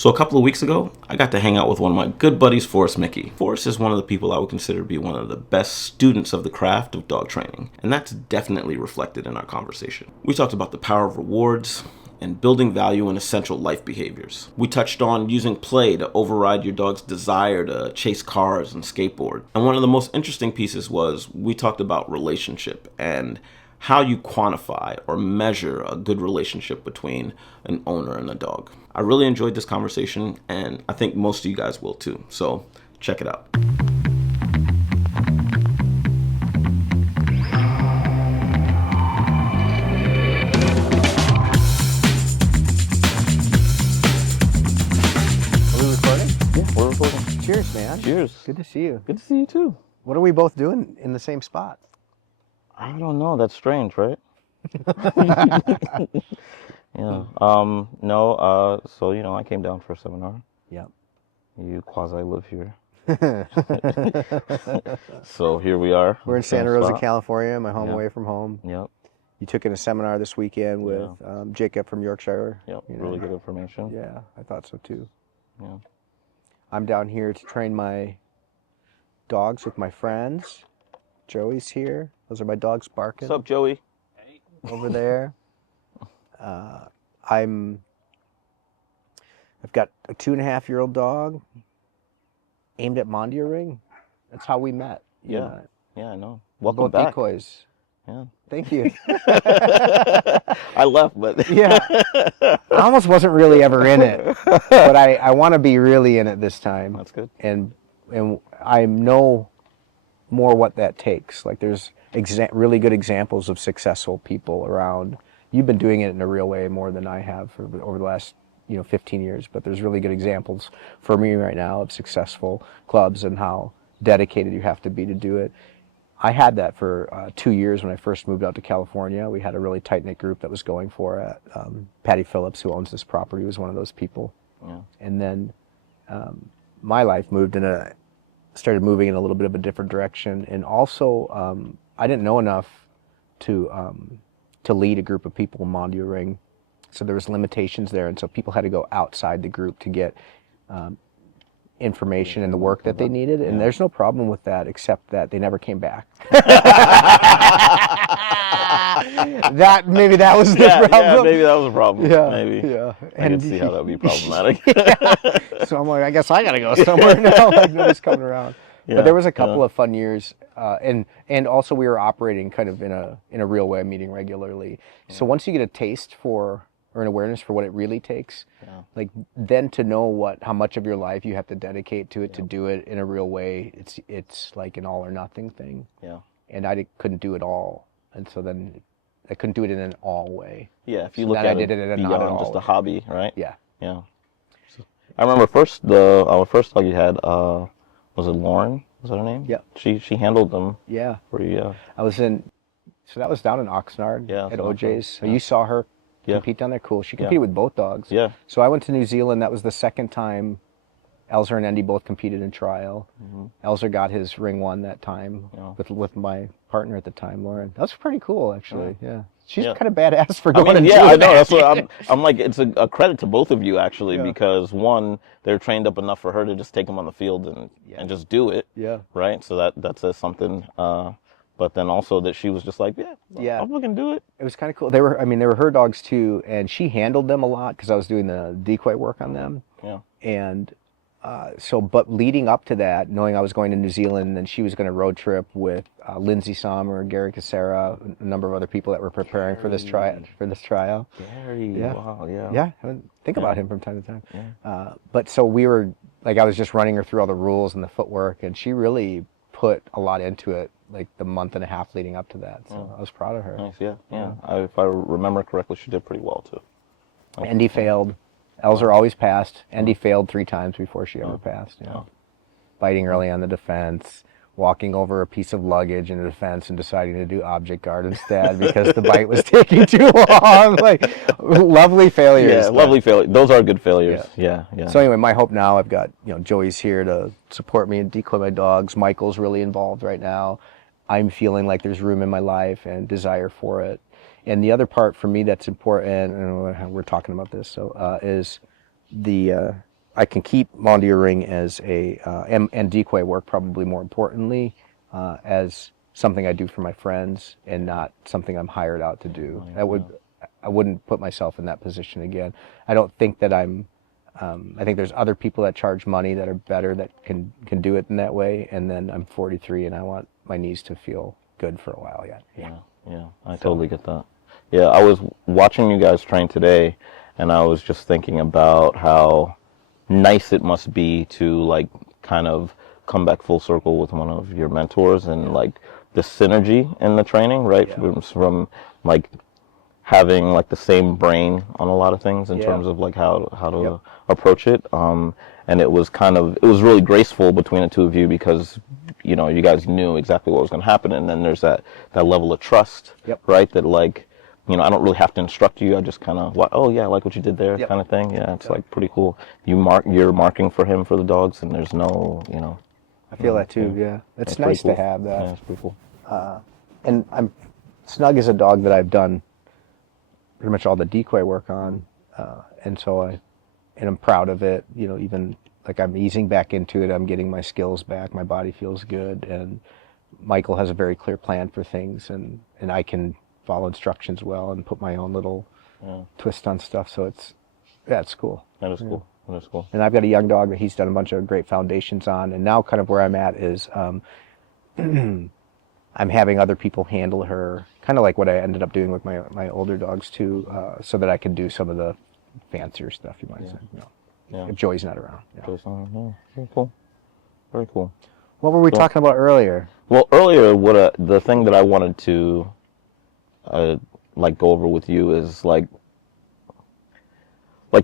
So a couple of weeks ago, I got to hang out with one of my good buddies, Forrest Micke. Forrest is one of the people I would consider to be one of the best students of the craft of dog training, and that's definitely reflected in our conversation. We talked about the power of rewards and building value in essential life behaviors. We touched on using play to override your dog's desire to chase cars and skateboard. And one of the most interesting pieces was we talked about relationship and how you quantify or measure a good relationship between an owner and a dog. I really enjoyed this conversation, and I think most of you guys will too. So check it out. Are we recording? Yeah, we're recording. Cheers, man. Cheers. Good to see you. Good to see you too. What are we both doing in the same spot? I don't know. That's strange, right? Yeah. So, I came down for a seminar. Yep. You quasi live here. So here we are. We're in Santa Rosa, California, my home Yep. away from home. Yep. You took in a seminar this weekend with Jacob from Yorkshire. Yep. You know. Really good information. Yeah, I thought so too. Yeah. I'm down here to train my dogs with my friends. Joey's here. Those are my dogs barking. What's up, Joey? Over there. I've got a 2.5-year-old dog aimed at Mondia ring. That's how we met. you Yeah. know. Yeah, I know. We're Welcome both back. decoys. Yeah. Thank you. I left, but Yeah. I almost wasn't really ever in it, but I want to be really in it this time. That's good. And I know more what that takes. Like there's really good examples of successful people around. You've been doing it in a real way more than I have over the last 15 years, but there's really good examples for me right now of successful clubs and how dedicated you have to be to do it. I had that for 2 years when I first moved out to California. We had a really tight-knit group that was going for it. Patty Phillips, who owns this property, was one of those people. Yeah. And then my life started moving in a little bit of a different direction. And also, I didn't know enough to lead a group of people in Mondia Ring. So there was limitations there. And so people had to go outside the group to get information and the work that they needed. And there's no problem with that, except that they never came back. Maybe that was the problem. Yeah, maybe that was a problem. Yeah, Maybe. yeah. I can see how that would be problematic. Yeah. So I'm like, I guess I gotta go somewhere now. Like nobody's coming around. Yeah, but there was a couple of fun years, and also we were operating kind of in a real way, meeting regularly. Yeah. So once you get a taste for or an awareness for what it really takes, like then to know how much of your life you have to dedicate to it to do it in a real way, it's like an all or nothing thing. Yeah. And I couldn't do it all, and so then I couldn't do it in an all way. Yeah, if you look at it beyond just a hobby, right? Yeah. Yeah. I remember our first dog you had, was it Lauren? Was that her name? Yeah. She handled them. Yeah. For you. So that was down in Oxnard at OJ's. So you saw her compete down there? Cool. She competed with both dogs. Yeah. So I went to New Zealand. That was the second time Elzer and Andy both competed in trial. Mm-hmm. Elzer got his ring one that time with my partner at the time, Lauren. That was pretty cool, actually. Yeah. She's kind of badass for going and doing I know. that. That's what I'm like. It's a credit to both of you actually, because one, they're trained up enough for her to just take them on the field and just do it. Yeah. Right. So that says something. But then also that she was just like, I'm looking to do it. It was kind of cool. They were her dogs too, and she handled them a lot because I was doing the decoy work on them. Yeah. And but leading up to that, knowing I was going to New Zealand and she was going to road trip with Lindsay Sommer, Gary Casera, a number of other people that were preparing for this trial. Gary, wow, yeah. Yeah, I think about him from time to time. Yeah. But so we were, like I was just running her through all the rules and the footwork, and she really put a lot into it, like the month and a half leading up to that. So I was proud of her. Nice, yeah. If I remember correctly, she did pretty well too. Andy failed. Elzer always passed. Andy failed 3 times before she ever passed. Biting early on the defense, walking over a piece of luggage in the defense and deciding to do object guard instead because the bite was taking too long. Like, lovely failures. Yeah, lovely failures. Those are good failures. Yeah. So anyway, my hope now, I've got, Joey's here to support me and decoy my dogs. Michael's really involved right now. I'm feeling like there's room in my life and desire for it. And the other part for me that's important, and we're talking about this, is the I can keep monitoring as and decoy work, probably more importantly, as something I do for my friends and not something I'm hired out to do. I wouldn't put myself in that position again. I don't think that I think there's other people that charge money that are better that can do it in that way. And then I'm 43 and I want my knees to feel good for a while yet. Yeah, I totally get that. Yeah, I was watching you guys train today, and I was just thinking about how nice it must be to like kind of come back full circle with one of your mentors and like the synergy in the training, right? From like having like the same brain on a lot of things in terms of like how to approach it. And it was really graceful between the two of you because, you know, you guys knew exactly what was going to happen. And then there's that level of trust, right? That like, you know, I don't really have to instruct you. I just kind of, oh yeah, I like what you did there kind of thing. Yeah, it's like pretty cool. You're marking for him for the dogs and there's no, you know. I feel that too, yeah. It's nice to have that. Yeah, it's pretty cool. And Snug is a dog that I've done pretty much all the decoy work on, and so I'm proud of it. You know, even like I'm easing back into it, I'm getting my skills back. My body feels good, and Michael has a very clear plan for things, and I can follow instructions well and put my own little twist on stuff. So it's cool. That is cool. That is cool. And I've got a young dog that he's done a bunch of great foundations on, and now kind of where I'm at is I'm having other people handle her, kind of like what I ended up doing with my older dogs too, so that I can do some of the fancier stuff, you might say. You know, if Joey's not around. Joey's not around. Very cool. Very cool. What were we talking about earlier? Well, earlier, the thing that I wanted to like go over with you is like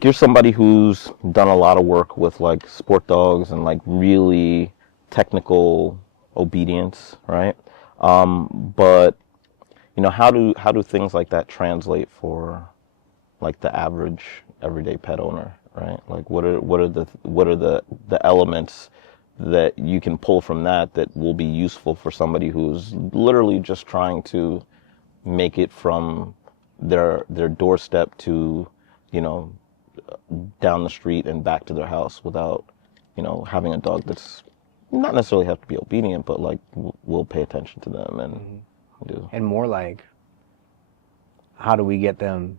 you're somebody who's done a lot of work with like sport dogs and like really technical obedience, right? But you know, how do things like that translate for like the average everyday pet owner, right? Like what are the elements that you can pull from that will be useful for somebody who's literally just trying to make it from their doorstep to, you know, down the street and back to their house without, you know, having a dog that's not necessarily have to be obedient, but like will pay attention to them and do. And more like, how do we get them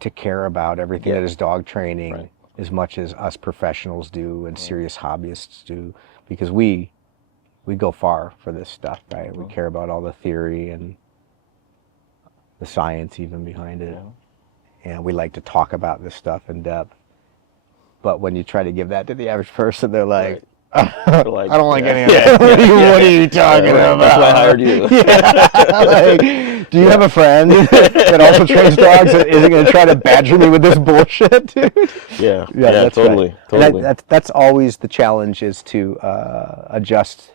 to care about everything that is dog training as much as us professionals do and serious hobbyists do? Because we go far for this stuff, right? We care about all the theory and the science even behind it. And we like to talk about this stuff in depth. But when you try to give that to the average person, they're like, I don't like any of that. What are you talking about? That's why I hired you. Like, do you have a friend that also trains dogs that isn't going to try to badger me with this bullshit, dude? Yeah, that's totally. Right. Totally. That's always the challenge, is to adjust.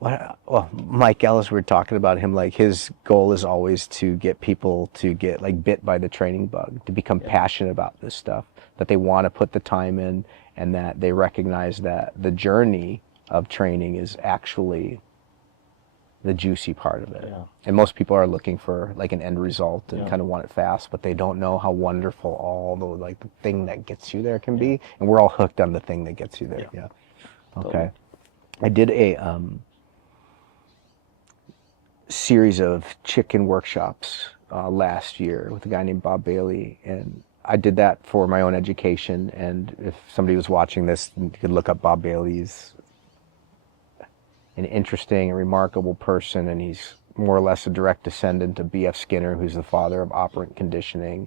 Well, Mike Ellis, we were talking about him, like his goal is always to get people to get like bit by the training bug, to become passionate about this stuff, that they want to put the time in, and that they recognize that the journey of training is actually the juicy part of it. And most people are looking for like an end result and kind of want it fast, but they don't know how wonderful all the like the thing that gets you there can be, and we're all hooked on the thing that gets you there. Okay. Totally. I did a series of chicken workshops last year with a guy named Bob Bailey, and I did that for my own education. And if somebody was watching this, you could look up Bob Bailey. He's an interesting and remarkable person, and he's more or less a direct descendant of B.F. Skinner, who's the father of operant conditioning.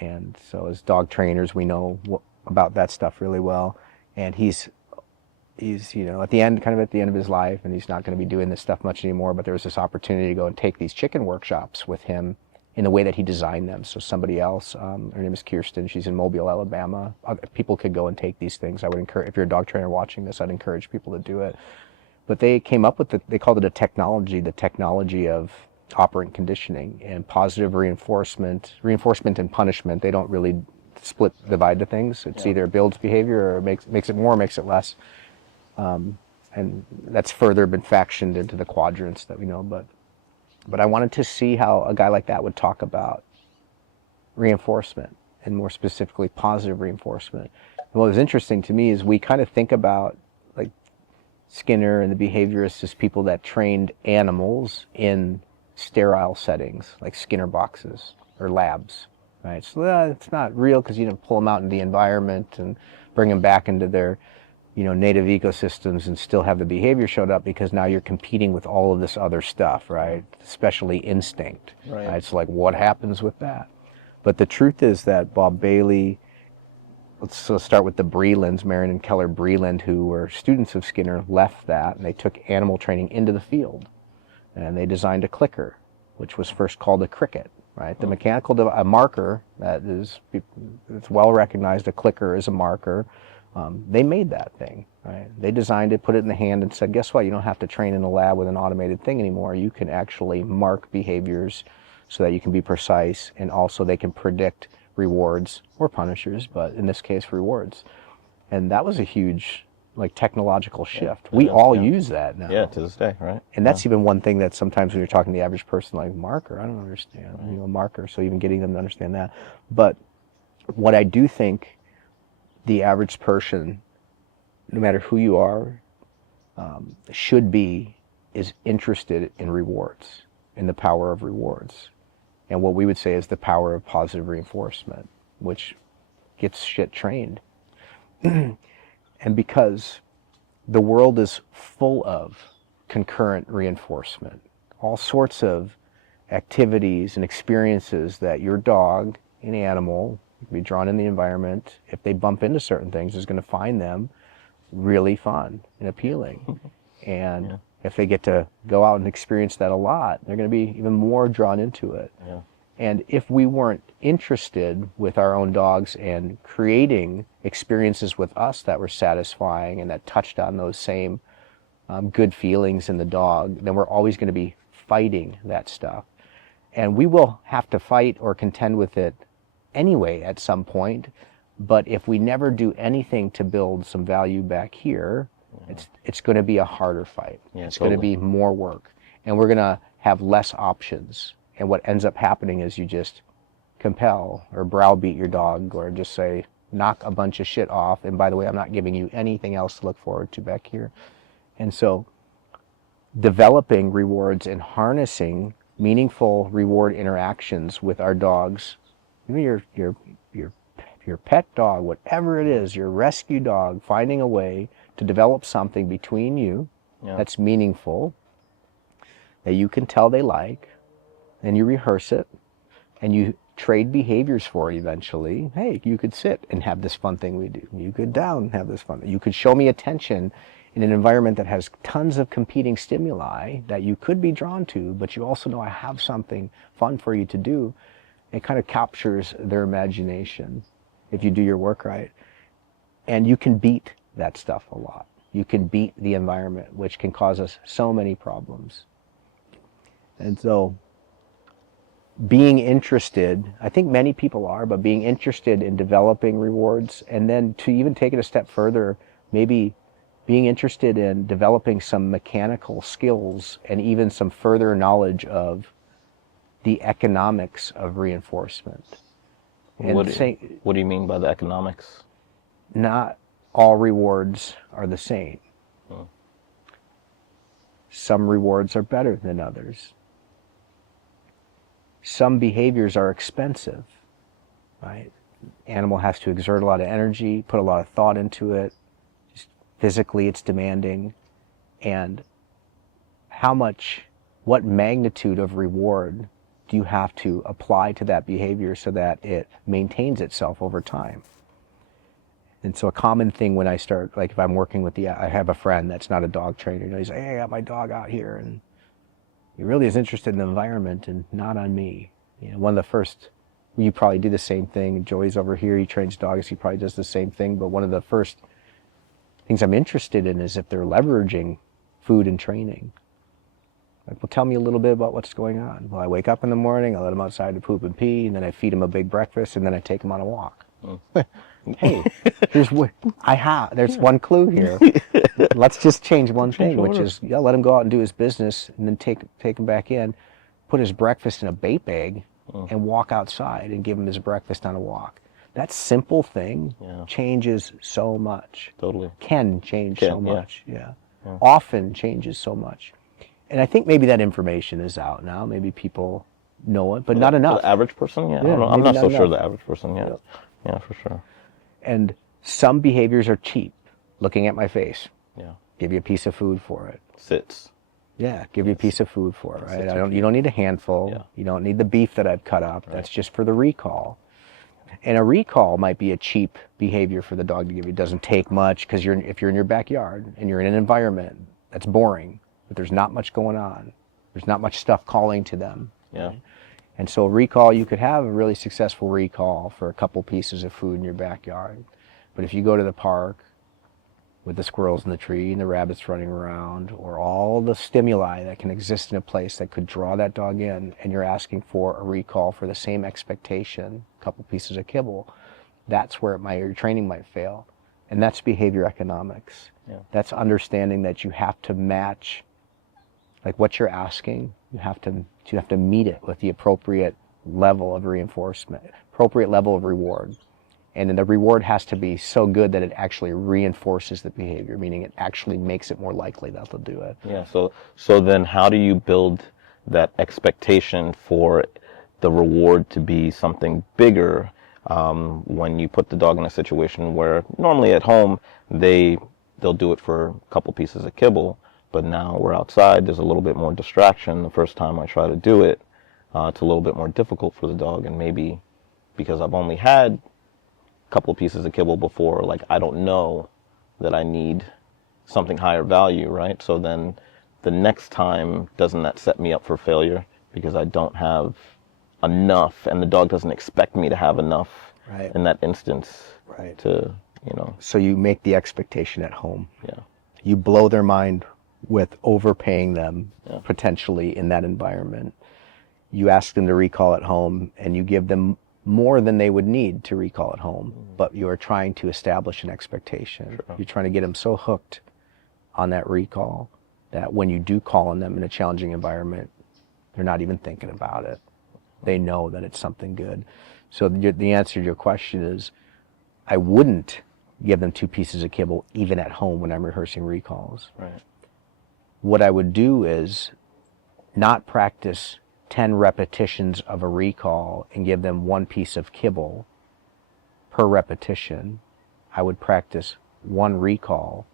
And so as dog trainers, we know about that stuff really well. And he's you know, at the end of his life, and he's not going to be doing this stuff much anymore, but there was this opportunity to go and take these chicken workshops with him in the way that he designed them. So somebody else, her name is Kirsten, she's in Mobile, Alabama. People could go and take these things. I would encourage, if you're a dog trainer watching this, I'd encourage people to do it. But they came up with they called it the technology of operant conditioning and positive reinforcement and punishment. They don't really divide the things. It's either builds behavior or makes it more or makes it less. And that's further been factioned into the quadrants that we know. But I wanted to see how a guy like that would talk about reinforcement and more specifically positive reinforcement. And what was interesting to me is we kind of think about like Skinner and the behaviorists as people that trained animals in sterile settings, like Skinner boxes or labs, right? So it's not real because you didn't pull them out into the environment and bring them back into their, native ecosystems and still have the behavior showed up, because now you're competing with all of this other stuff, right? Especially instinct. Right. It's like, what happens with that? But the truth is that Bob Bailey, let's start with the Brelands, Marion and Keller Breland, who were students of Skinner, left that, and they took animal training into the field. And they designed a clicker, which was first called a cricket, right? The mechanical, a marker that is, it's well recognized, a clicker is a marker. They made that thing, right? They designed it, put it in the hand, and said, guess what? You don't have to train in a lab with an automated thing anymore. You can actually mark behaviors so that you can be precise, and also they can predict rewards or punishers, but in this case, rewards. And that was a huge, technological shift. We all use that now. Yeah, to this day, right? And that's even one thing that sometimes when you're talking to the average person, like, marker, I don't understand, marker. So even getting them to understand that. But what I do think the average person, no matter who you are, should be, is interested in rewards, in the power of rewards. And what we would say is the power of positive reinforcement, which gets shit trained. And because the world is full of concurrent reinforcement, all sorts of activities and experiences that your dog, an animal, can be drawn in the environment, if they bump into certain things, is going to find them really fun and appealing. And if they get to go out and experience that a lot, they're going to be even more drawn into it. Yeah. And if we weren't interested with our own dogs and creating experiences with us that were satisfying and that touched on those same good feelings in the dog, then we're always going to be fighting that stuff. And we will have to fight or contend with it anyway at some point. But if we never do anything to build some value back here, it's going to be a harder fight. It's going to be more work. And we're going to have less options. And what ends up happening is you just compel or browbeat your dog, or just say, knock a bunch of shit off. And by the way, I'm not giving you anything else to look forward to back here. And so developing rewards and harnessing meaningful reward interactions with our dogs, your pet dog, whatever it is, your rescue dog, finding a way to develop something between you that's meaningful, that you can tell they like, and you rehearse it, and you trade behaviors for it eventually. Hey, you could sit and have this fun thing we do. You could down and have this fun thing. You could show me attention in an environment that has tons of competing stimuli that you could be drawn to, but you also know I have something fun for you to do. It kind of captures their imagination if you do your work right. And you can beat that stuff a lot. You can beat the environment, which can cause us so many problems. And so being interested, I think many people are, but being interested in developing rewards, and then to even take it a step further, maybe being interested in developing some mechanical skills and even some further knowledge of the economics of reinforcement. And what do you mean by the economics? Not all rewards are the same. Some rewards are better than others. Some behaviors are expensive, right? Animal has to exert a lot of energy, put a lot of thought into it. Just physically, it's demanding. And what magnitude of reward do you have to apply to that behavior so that it maintains itself over time? And so a common thing when I start, like if I'm working with I have a friend that's not a dog trainer, he's like, hey, I got my dog out here, and he really is interested in the environment and not on me. One of the first, you probably do the same thing. Joey's over here, he trains dogs, he probably does the same thing, but one of the first things I'm interested in is if they're leveraging food and training. Like, well, tell me a little bit about what's going on. Well, I wake up in the morning, I let him outside to poop and pee, and then I feed him a big breakfast, and then I take him on a walk. Hey, there's one clue here. Let's just change one thing, which is, let him go out and do his business, and then take him back in, put his breakfast in a bait bag, and walk outside and give him his breakfast on a walk. that simple thing Yeah. changes so much. Totally. Can change so much. Yeah. Often changes so much. And I think maybe that information is out now. Maybe people know it, but not enough. For the average person, yeah. I Yeah, don't know. I'm maybe not not so sure enough. the average person, yeah. Yep. Yeah, for sure. And some behaviors are cheap. Looking at my face. Yeah. Give you a piece of food for it. Sits. Yeah, give you a piece of food for it, right? Sits You don't need a handful. Yeah. You don't need the beef that I've cut up. That's just for the recall. And a recall might be a cheap behavior for the dog to give you. It doesn't take much because if you're in your backyard and you're in an environment that's boring, but there's not much going on. There's not much stuff calling to them. Yeah. Right? And so a recall, you could have a really successful recall for a couple pieces of food in your backyard. But if you go to the park with the squirrels in the tree and the rabbits running around, or all the stimuli that can exist in a place that could draw that dog in, and you're asking for a recall for the same expectation, a couple pieces of kibble, that's where your training might fail. And that's behavior economics. Yeah. That's understanding that you have to match, like what you're asking, you have to meet it with the appropriate level of reinforcement, appropriate level of reward. And then the reward has to be so good that it actually reinforces the behavior, meaning it actually makes it more likely that they'll do it. Yeah, so then how do you build that expectation for the reward to be something bigger when you put the dog in a situation where normally at home they'll do it for a couple pieces of kibble, but now we're outside, there's a little bit more distraction. The first time I try to do it, it's a little bit more difficult for the dog, and maybe because I've only had couple pieces of kibble before, like I don't know that I need something higher value, right? So then the next time, doesn't that set me up for failure because I don't have enough and the dog doesn't expect me to have enough in that instance to, So you make the expectation at home. Yeah. You blow their mind with overpaying them potentially in that environment. You ask them to recall at home and you give them more than they would need to recall at home, but you are trying to establish an expectation. Sure. You're trying to get them so hooked on that recall that when you do call on them in a challenging environment, they're not even thinking about it. They know that it's something good. So the answer to your question is, I wouldn't give them 2 pieces of kibble even at home when I'm rehearsing recalls. Right. What I would do is not practice 10 repetitions of a recall and give them 1 piece of kibble per repetition. I would practice 1 recall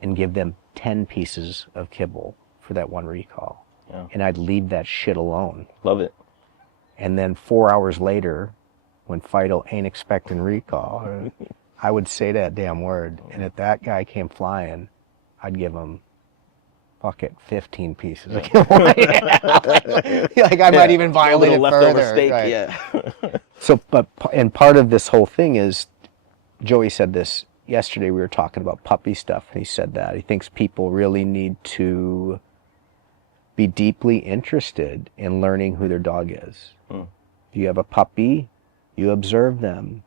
and give them 10 pieces of kibble for that 1 recall. Yeah. And I'd leave that shit alone. Love it. And then 4 hours later, when Fido ain't expecting recall, I would say that damn word. And if that guy came flying, I'd give him, fuck it, 15 pieces of kibble. Like I might even violate it leftover further. steak, Right. yeah. So, and part of this whole thing is, Joey said this yesterday, we were talking about puppy stuff, and he said that he thinks people really need to be deeply interested in learning who their dog is. You have a puppy, you observe them,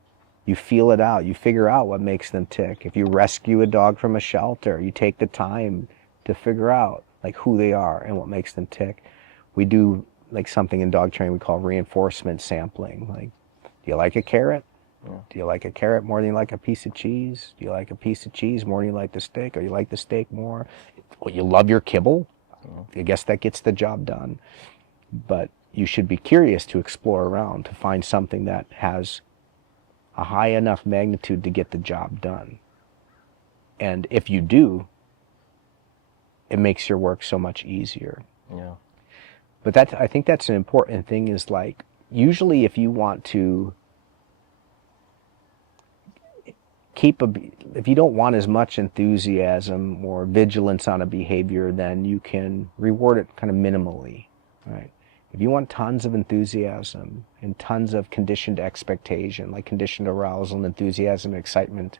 you feel it out, you figure out what makes them tick. If you rescue a dog from a shelter, you take the time to figure out like who they are and what makes them tick. We do like something in dog training we call reinforcement sampling. Like, do you like a carrot? Yeah. Do you like a carrot more than you like a piece of cheese? Do you like a piece of cheese more than you like the steak? Or you like the steak more? Well, you love your kibble? I guess that gets the job done. But you should be curious to explore around to find something that has a high enough magnitude to get the job done. And if you do, it makes your work so much easier. Yeah. But I think that's an important thing is like, usually if you want to if you don't want as much enthusiasm or vigilance on a behavior, then you can reward it kind of minimally, right? If you want tons of enthusiasm and tons of conditioned expectation, like conditioned arousal and enthusiasm and excitement,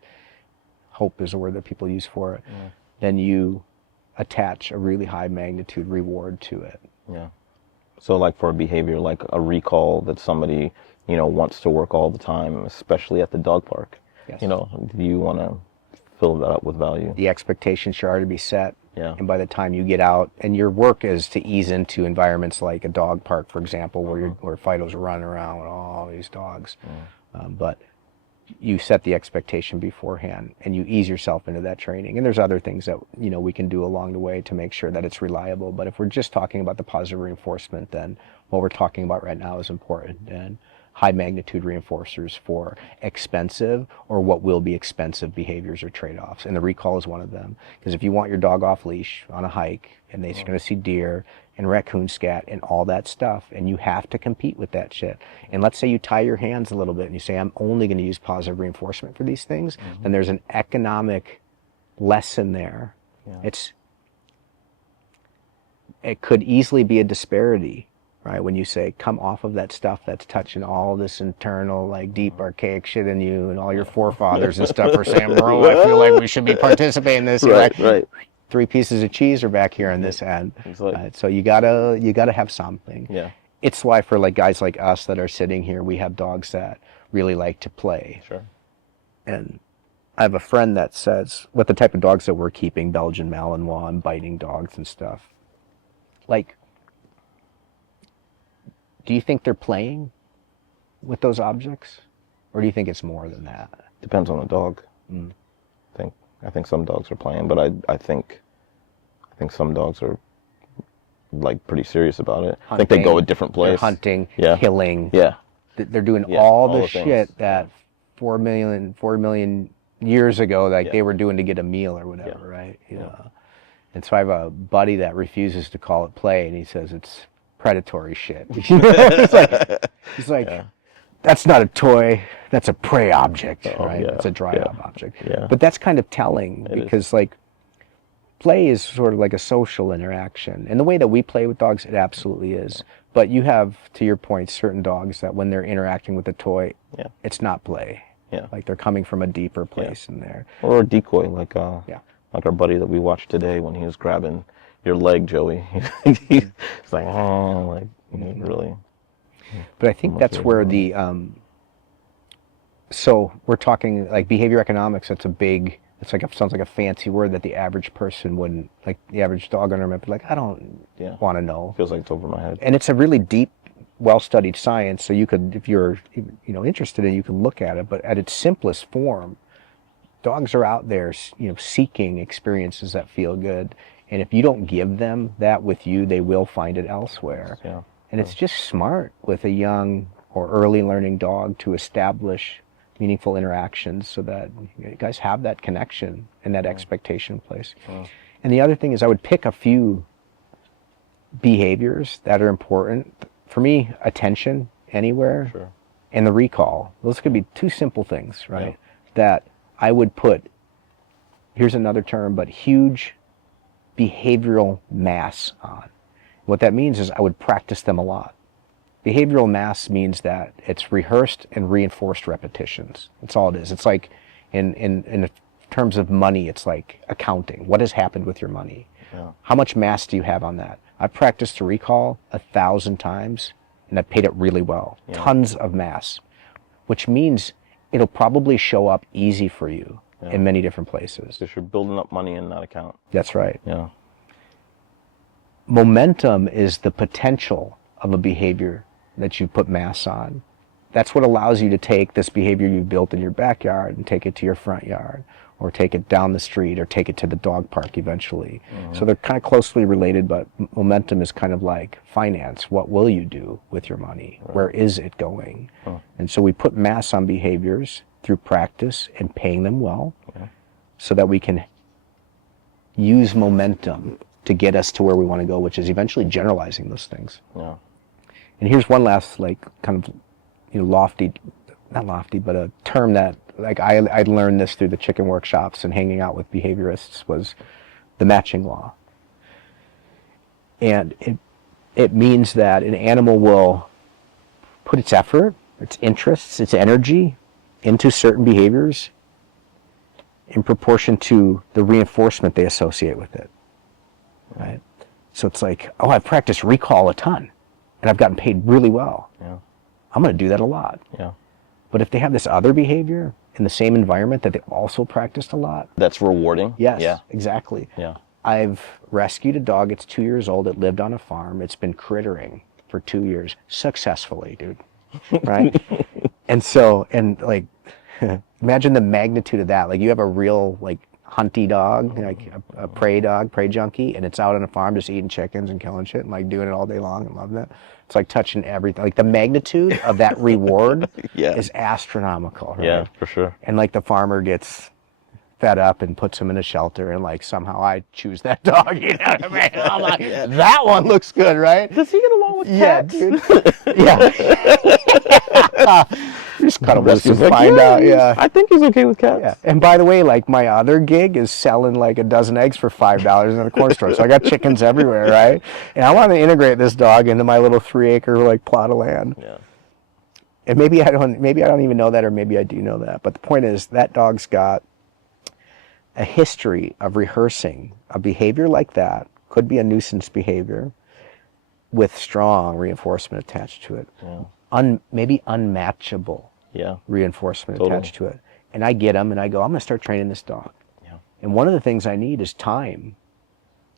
hope is a word that people use for it, then you attach a really high magnitude reward to it. Yeah. So like for a behavior like a recall that somebody, wants to work all the time, especially at the dog park, Yes. Do you want to fill that up with value? The expectations should already be set. Yeah. And by the time you get out, and your work is to ease into environments like a dog park, for example, where Fido's running around with all these dogs. But you set the expectation beforehand and you ease yourself into that training. And there's other things that, you know, we can do along the way to make sure that it's reliable. But if we're just talking about the positive reinforcement, then what we're talking about right now is important. And high magnitude reinforcers for expensive or what will be expensive behaviors or trade-offs. And the recall is one of them. Because if you want your dog off leash on a hike and they're going to see deer and raccoon scat and all that stuff, and you have to compete with that shit. And let's say you tie your hands a little bit and you say, I'm only going to use positive reinforcement for these things, then there's an economic lesson there. Yeah. It could easily be a disparity, right? When you say, come off of that stuff that's touching all this internal, like deep archaic shit in you, and all your forefathers and stuff are saying, bro, I feel like we should be participating in this. Right. 3 pieces of cheese are back here on this end. So you gotta have something. Yeah. It's why for like guys like us that are sitting here, we have dogs that really like to play. Sure. And I have a friend that says, with the type of dogs that we're keeping, Belgian Malinois and biting dogs and stuff, like, do you think they're playing with those objects? Or do you think it's more than that? Depends on the dog. I think some dogs are playing, but I think some dogs are like pretty serious about it. Hunting, I think they go a different place. They're hunting, yeah. killing. Yeah. They're doing all the shit things. that 4 million years ago, like they were doing to get a meal or whatever, right? You know? And so I have a buddy that refuses to call it play, and he says it's predatory shit. he's like, that's not a toy, that's a prey object, right? It's a dry-up object. Yeah. But that's kind of telling because like play is sort of like a social interaction. And the way that we play with dogs, it absolutely is. But you have, to your point, certain dogs that when they're interacting with a toy, it's not play. Yeah. Like they're coming from a deeper place in there. Or a decoy, like our buddy that we watched today when he was grabbing your leg, Joey. He's like, oh, like, really. But I think that's where the, so we're talking like behavior economics, that's a big, it's like, it sounds like a fancy word that the average person wouldn't, like the average dog owner might be like, I don't want to know. Feels like it's over my head. And it's a really deep, well-studied science, so you could, if you're, interested in it, you can look at it, but at its simplest form, dogs are out there, seeking experiences that feel good. And if you don't give them that with you, they will find it elsewhere. Yeah. And it's just smart with a young or early learning dog to establish meaningful interactions so that you guys have that connection and that expectation in place. And the other thing is I would pick a few behaviors that are important. For me, attention anywhere and the recall. Those could be 2 simple things, right? That I would put, here's another term, but huge behavioral mass on. What that means is I would practice them a lot. Behavioral mass means that it's rehearsed and reinforced repetitions. That's all it is. It's like, in terms of money, it's like accounting. What has happened with your money? Yeah. How much mass do you have on that? I've practiced a recall 1,000 times, and I've paid it really well. Yeah. Tons of mass, which means it'll probably show up easy for you in many different places. Because you're building up money in that account. That's right. Yeah. Momentum is the potential of a behavior that you put mass on. That's what allows you to take this behavior you've built in your backyard and take it to your front yard, or take it down the street, or take it to the dog park eventually. So they're kind of closely related, but momentum is kind of like finance. What will you do with your money? Where is it going? And so we put mass on behaviors through practice and paying them well so that we can use momentum to get us to where we want to go, which is eventually generalizing those things. Yeah. And here's one last, like, kind of, lofty, not lofty, but a term that, like, I learned this through the chicken workshops and hanging out with behaviorists, was the matching law. And it means that an animal will put its effort, its interests, its energy into certain behaviors in proportion to the reinforcement they associate with it. Right? So it's like, oh, I've practiced recall a ton, and I've gotten paid really well. Yeah. I'm going to do that a lot. Yeah. But if they have this other behavior in the same environment that they also practiced a lot. That's rewarding? Yes, yeah. Exactly. Yeah. I've rescued a dog, it's 2 years old, it lived on a farm, it's been crittering for 2 years, successfully, dude. Right? And so, and like, Imagine the magnitude of that. Like you have a real like hunty dog, like a prey dog, prey junkie, and it's out on a farm just eating chickens and killing shit and like doing it all day long and loving it. It's like touching everything. Like the magnitude of that reward is astronomical, right? Yeah, for sure. And like the farmer gets fed up and puts him in a shelter, and like somehow I choose that dog. You know what I mean? I'm like, that one looks good, right? Does he get along with cats? Dude. Yeah. Just cut him loose and find out. Yeah. I think he's okay with cats. Yeah. And by the way, like my other gig is selling like a dozen eggs for $5 in a corner store. So I got chickens everywhere, right? And I want to integrate this dog into my little 3-acre like plot of land. Yeah. And maybe I don't even know that, or maybe I do know that. But the point is that dog's got a history of rehearsing a behavior like that, could be a nuisance behavior, with strong reinforcement attached to it. Yeah. Maybe unmatchable reinforcement attached to it. And I get them and I go, I'm going to start training this dog. Yeah. And one of the things I need is time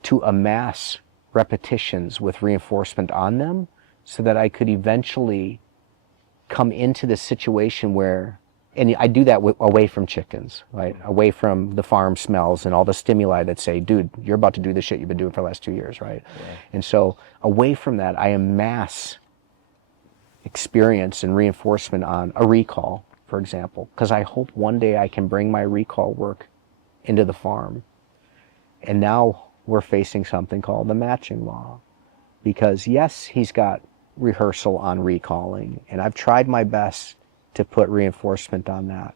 to amass repetitions with reinforcement on them so that I could eventually come into this situation where, and I do that away from chickens, right? Away from the farm smells and all the stimuli that say, dude, you're about to do the shit you've been doing for the last 2 years, right? Yeah. And so away from that, I amass experience and reinforcement on a recall, for example, because I hope one day I can bring my recall work into the farm. And now we're facing something called the matching law. Because yes, he's got rehearsal on recalling, and I've tried my best to put reinforcement on that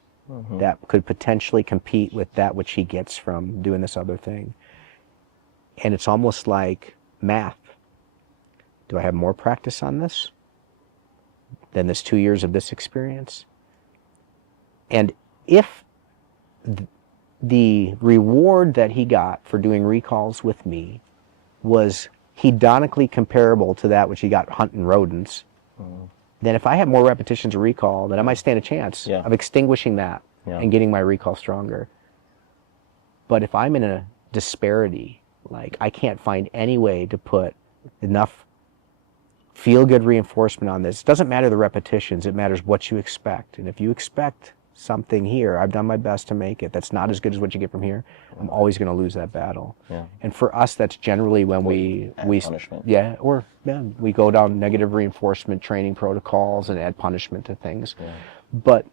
that could potentially compete with that which he gets from doing this other thing. And it's almost like math. Do I have more practice on this than this 2 years of this experience? And if the reward that he got for doing recalls with me was hedonically comparable to that which he got hunting rodents, then if I have more repetitions of recall, then I might stand a chance of extinguishing that and getting my recall stronger. But if I'm in a disparity, like I can't find any way to put enough feel-good reinforcement on this, it doesn't matter the repetitions, it matters what you expect. And if you expect something here, I've done my best to make it, that's not as good as what you get from here, I'm always going to lose that battle. Yeah. And for us, that's generally when we punishment. We go down negative reinforcement training protocols and add punishment to things. Yeah. But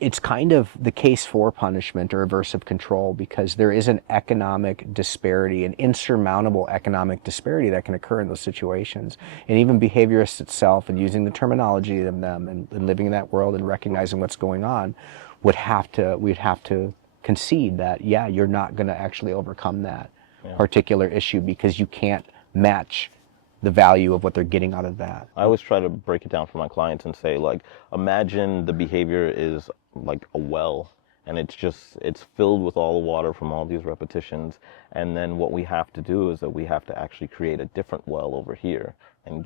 it's kind of the case for punishment or aversive control, because there is an economic disparity, an insurmountable economic disparity that can occur in those situations. And even behaviorists itself, and using the terminology of them and living in that world and recognizing what's going on, we'd have to concede that, you're not going to actually overcome that particular issue because you can't match the value of what they're getting out of that. I always try to break it down for my clients and say, like, imagine the behavior is like a well, and it's filled with all the water from all these repetitions, and then what we have to do is that we have to actually create a different well over here and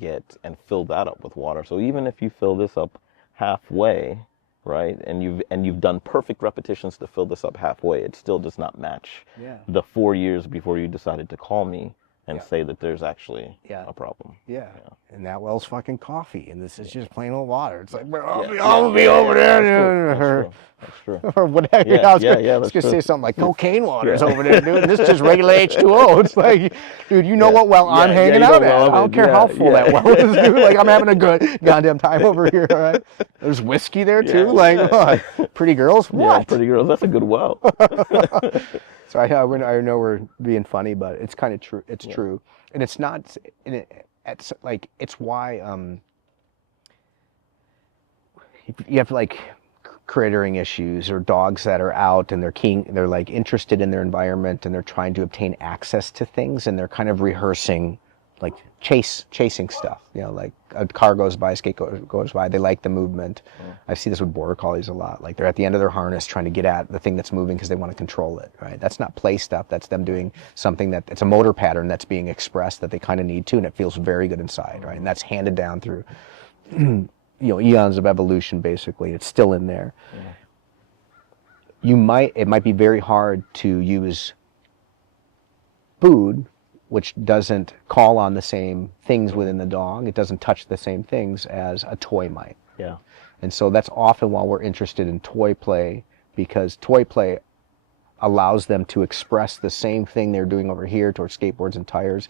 fill that up with water. So even if you fill this up halfway, right, and you've done perfect repetitions to fill this up halfway, it still does not match the 4 years before you decided to call me and say that there's actually a problem. Yeah. And that well's fucking coffee, and this is just plain old water. It's like, I'll be over there. That's true. Or whatever. I was going to say something like cocaine water's over there, dude, and this is just regular H2O. It's like, dude, you know what well I'm hanging out at. I don't care how full that well is, dude. Like, I'm having a good goddamn time over here, all right? There's whiskey there, too. Pretty girls? What? Yeah, pretty girls. That's a good well. So I know we're being funny, but it's kind of true. It's true, and it's not. It's why you have like crittering issues or dogs that are out and they're like interested in their environment and they're trying to obtain access to things, and they're kind of rehearsing like chasing stuff. Like a car goes by, a skate goes by, they like the movement. I see this with border collies a lot. Like they're at the end of their harness trying to get at the thing that's moving because they want to control it, right? That's not play stuff. That's them doing something it's a motor pattern that's being expressed that they kind of need to, and it feels very good inside, right? And that's handed down through eons of evolution, basically. It's still in there. It might be very hard to use food which doesn't call on the same things within the dog. It doesn't touch the same things as a toy might. Yeah. And so that's often why we're interested in toy play, because toy play allows them to express the same thing they're doing over here towards skateboards and tires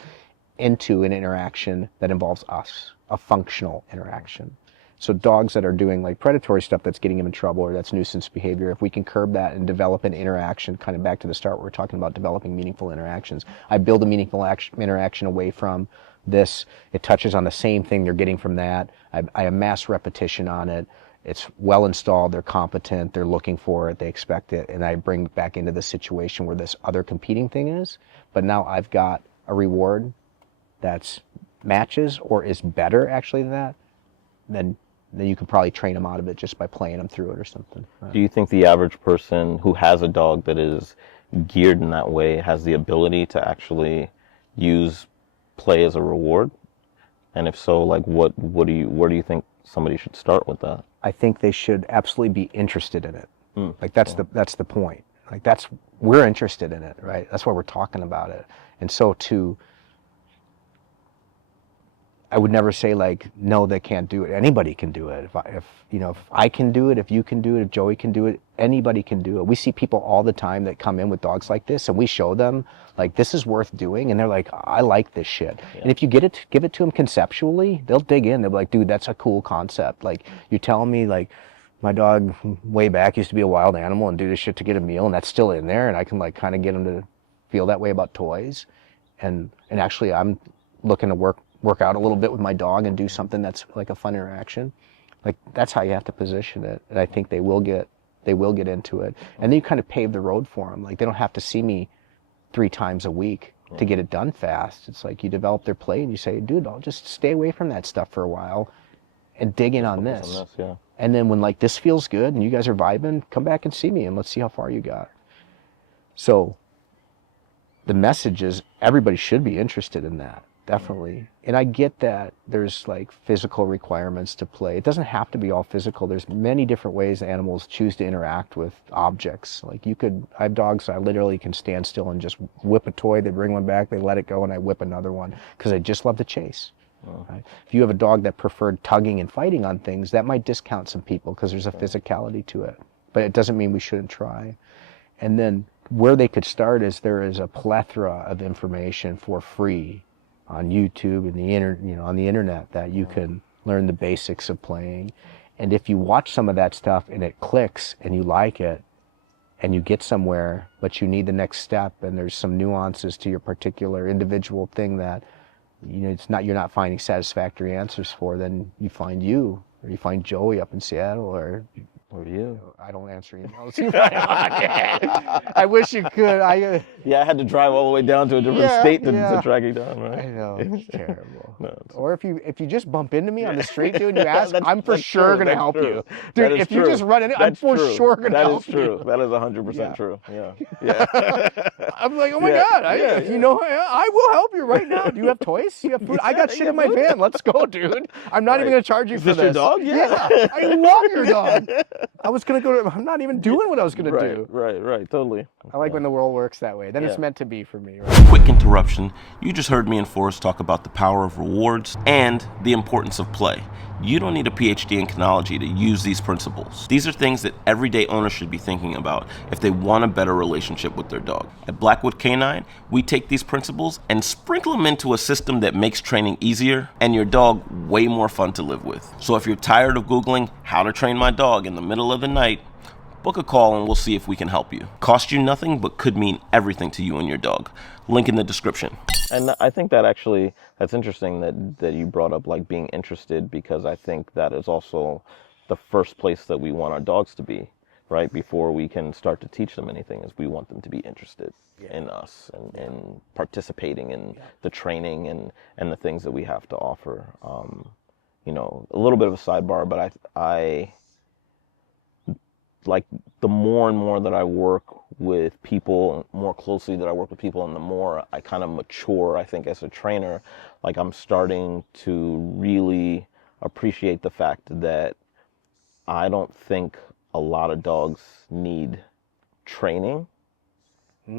into an interaction that involves us, a functional interaction. So dogs that are doing like predatory stuff that's getting them in trouble, or that's nuisance behavior, if we can curb that and develop an interaction, kind of back to the start where we're talking about developing meaningful interactions. I build a meaningful interaction away from this. It touches on the same thing they're getting from that. I amass repetition on it. It's well installed, they're competent, they're looking for it, they expect it, and I bring back into the situation where this other competing thing is, but now I've got a reward that's matches or is better actually than that, then you could probably train them out of it just by playing them through it or something. Do you think the average person who has a dog that is geared in that way has the ability to actually use play as a reward? And if so, like where do you think somebody should start with that? I think they should absolutely be interested in it. Like that's the point. Like we're interested in it, right? That's why we're talking about it. And so I would never say like, no, they can't do it. Anybody can do it. If I can do it, if you can do it, if Joey can do it, anybody can do it. We see people all the time that come in with dogs like this, and we show them like, this is worth doing, and they're like, I like this shit. Yeah. And if you give it to them conceptually, they'll dig in. They'll be like, dude, that's a cool concept. Like, you're telling me like, my dog way back used to be a wild animal and do this shit to get a meal, and that's still in there, and I can like kind of get them to feel that way about toys. And actually I'm looking to work out a little bit with my dog and do something that's like a fun interaction. Like, that's how you have to position it. And I think they will get into it. And then you kind of pave the road for them. Like, they don't have to see me 3 times a week to get it done fast. It's like you develop their play and you say, dude, I'll just stay away from that stuff for a while and dig in on this. Yeah. And then when like this feels good and you guys are vibing, come back and see me and let's see how far you got. So the message is everybody should be interested in that. Definitely. And I get that there's like physical requirements to play. It doesn't have to be all physical. There's many different ways animals choose to interact with objects. Like I have dogs, I literally can stand still and just whip a toy. They bring one back, they let it go, and I whip another one because I just love the chase. Right? If you have a dog that preferred tugging and fighting on things, that might discount some people because there's a physicality to it. But it doesn't mean we shouldn't try. And then where they could start is there is a plethora of information for free on YouTube and on the internet that you can learn the basics of playing. And if you watch some of that stuff and it clicks and you like it and you get somewhere, but you need the next step and there's some nuances to your particular individual thing that you're not finding satisfactory answers for, then you find you Joey up in Seattle or you. I don't answer emails. I wish you could. I had to drive all the way down to a different state to track you down, right? I know, it's terrible. No, or if you just bump into me on the street, dude, and you ask, I'm for sure going to help you. Dude, if you just run into, I'm for sure going to help you. That is true. That is 100% true. Yeah. I'm like, oh my God, if you know, I will help you right now. Do you have toys? Do you have food? I got shit in my van. Let's go, dude. I'm not even going to charge you for this. Is this your dog? Yeah. I love your dog. I was going to go to, I'm not even doing what I was going to do. Right, totally. I like when the world works that way. Then it's meant to be for me. Right? Quick interruption. You just heard me and Forrest talk about the power of rewards and the importance of play. You don't need a PhD in kinology to use these principles. These are things that everyday owners should be thinking about if they want a better relationship with their dog. At Blackwood Canine, we take these principles and sprinkle them into a system that makes training easier and your dog way more fun to live with. So if you're tired of Googling how to train my dog in the middle of the night, book a call and we'll see if we can help you. Cost you nothing, but could mean everything to you and your dog. Link in the description. And I think that's interesting that you brought up like being interested, because I think that is also the first place that we want our dogs to be, right? Before we can start to teach them anything, is we want them to be interested in us and participating in the training and the things that we have to offer. A little bit of a sidebar, but I like the more and more that I work with people, more closely that I work with people, and the more I kind of mature, I think, as a trainer, like I'm starting to really appreciate the fact that I don't think a lot of dogs need training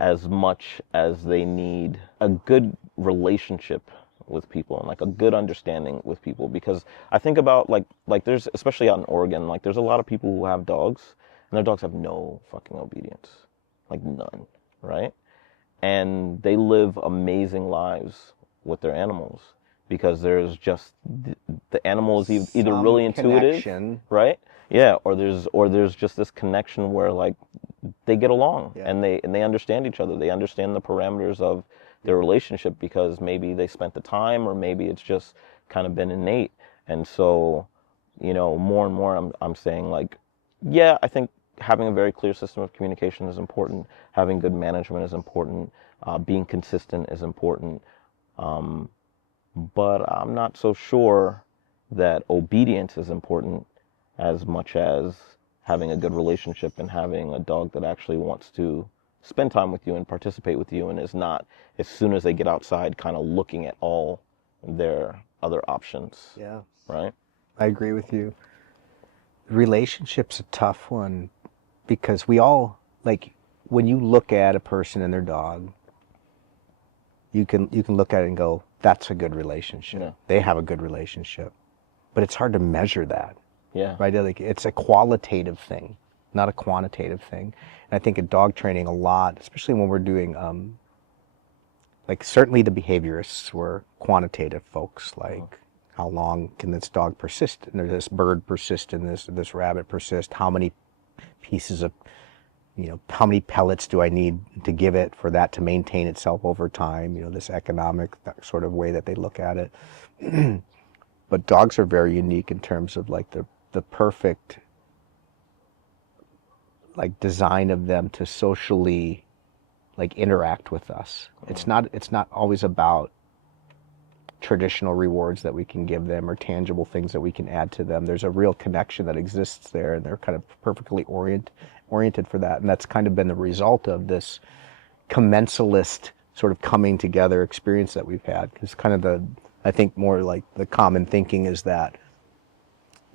as much as they need a good relationship with people and like a good understanding with people. Because I think about like there's, especially out in Oregon, like there's a lot of people who have dogs and their dogs have no fucking obedience, like none, right? And they live amazing lives with their animals because there's just the animal is either Some really intuitive, connection. right? Yeah, or there's just this connection where like they get along Yeah. and they understand each other. They understand the parameters of their relationship because maybe they spent the time or maybe it's just kind of been innate. And so, you know, more and more I'm saying like, yeah, I think having a very clear system of communication is important. Having good management is important. Being consistent is important. But I'm not so sure that obedience is important as much as having a good relationship and having a dog that actually wants to spend time with you and participate with you and is not, as soon as they get outside, kind of looking at all their other options. Yeah. Right? I agree with you. Relationship's a tough one because we all, like, when you look at a person and their dog, you can look at it and go, that's a good relationship. Yeah. They have a good relationship. But it's hard to measure that. Yeah. Right? Like, it's a qualitative thing, not a quantitative thing. And I think in dog training a lot, especially when we're doing, like certainly the behaviorists were quantitative folks, like how long can this dog persist, and this bird persist, and this rabbit persist, how many pieces of, you know, how many pellets do I need to give it for that to maintain itself over time, you know, this economic sort of way that they look at it. But dogs are very unique in terms of like the perfect like design of them to socially like interact with us. It's not always about traditional rewards that we can give them or tangible things that we can add to them. There's a real connection that exists there, and they're kind of perfectly oriented for that. And that's kind of been the result of this commensalist sort of coming together experience that we've had. Because kind of I think more like the common thinking is that,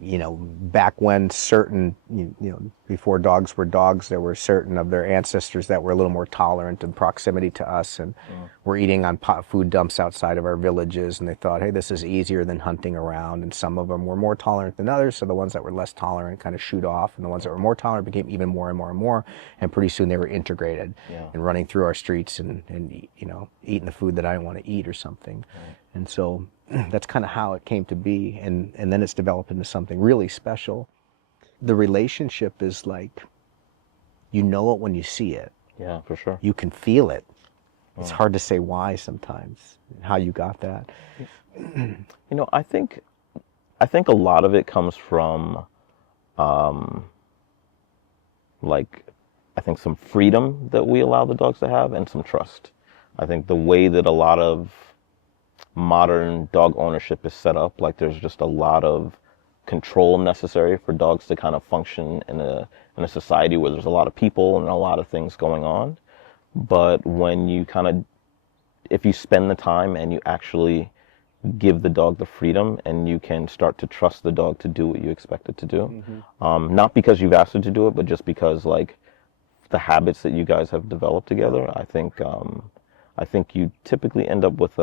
you know, back when certain, you know, before dogs were dogs, there were certain of their ancestors that were a little more tolerant in proximity to us and were eating on food dumps outside of our villages. And they thought, hey, this is easier than hunting around. And some of them were more tolerant than others. So the ones that were less tolerant kind of shoot off. And the ones that were more tolerant became even more and more and more. And pretty soon they were integrated and running through our streets and, you know, eating the food that I didn't want to eat or something. And so that's kind of how it came to be, and then it's developed into something really special. The relationship is like, you know it when you see it. Yeah, for sure. You can feel it. It's hard to say why sometimes, how you got that. You know, I think a lot of it comes from, like, I think some freedom that we allow the dogs to have and some trust. I think the way that a lot of modern dog ownership is set up, like there's just a lot of control necessary for dogs to kind of function in a society where there's a lot of people and a lot of things going on. But when you kind of, if you spend the time and you actually give the dog the freedom and you can start to trust the dog to do what you expect it to do, not because you've asked it to do it, but just because like the habits that you guys have developed together, I think you typically end up with